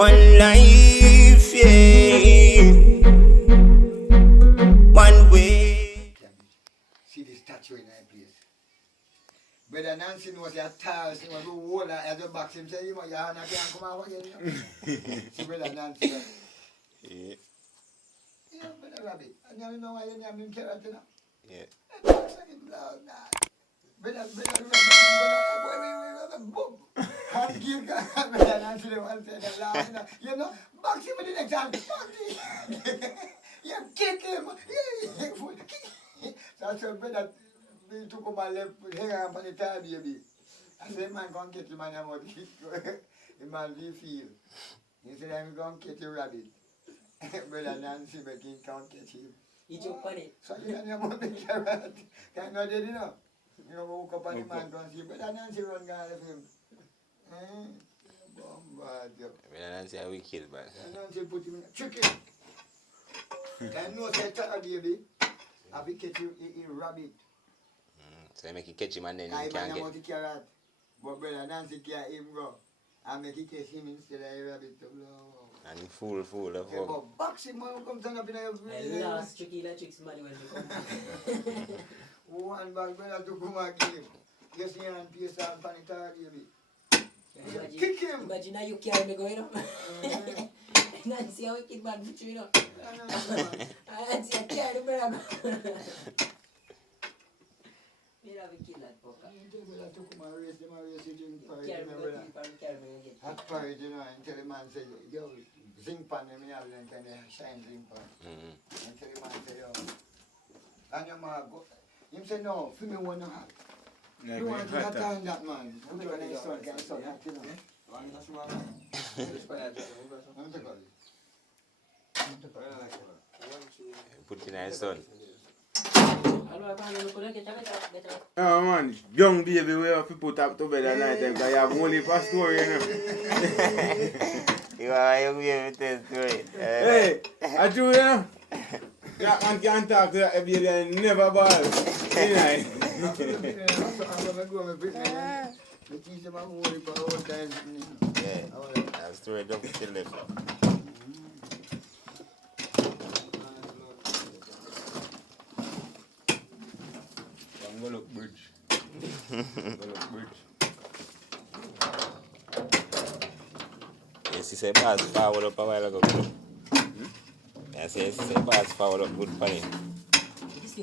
One life, yeah. One way. See the statue in that place. Brother Nancy knows your tires, he was go hold at the back. Him say, you know, your hand can't come out again. See Brother Nancy. Yeah. Yeah, Brother Rabbit. I never know why you name him carrot, you know. Yeah. Brother Rabbit, boom. And give Brother Nancy the one say the laugh, you know, box him with the next hand. You kick him. So I said, brother, we took him my left hair up on the tire, baby. I said, man, go and get him and I'm going to kick the man do you feel? He said, I'm going to get your rabbit. Brother Nancy making can't catch him. He joke on it. So you know about the carrot. Can't know that, you know. You know, woke up on the man and see, Brother Nancy run down with him. Bombard, yo. Brother Nancy a wicked, man. Brother Nancy put him in a chicken. Can you know, say, baby, have you catch you a rabbit? So you make you catch him and then I you can't want get. the carrot. But Brother Nancy can't him go. And make you catch him instead of a rabbit. And full of Yeah, hope. but boxing man come turn up in a I lost tricky electrics money when they come. one bag brother to come and give. You see him and pace on the third baby. Imagine, Kick him. imagine how you carry me going up. Nancy how wicked man for you know. Nancy I carry the brother. Me have a kid that poker. Brother to come and race him and race him for Carry it. me go to carry me and get Hot porridge, you know, until the man say, yo, zinc pan, and me have them kind of shine zinc pan. Until the man say, yo, and your man go, him say, no, for me one not hot. You want to hot on that man. I'm going to son, can son hot, you know. Put in his son. Oh man, young baby we have to put up to bed at night time because you have only for story, you know. You are a young baby tell story. Hey, I do you know. That man can't talk to that baby and never ball. You know. Yeah, that story don't kill them. I'm gonna look bridge. I'm gonna look bridge. Yes, he said pass forward up a while ago. Yes, he said pass forward up good for him. This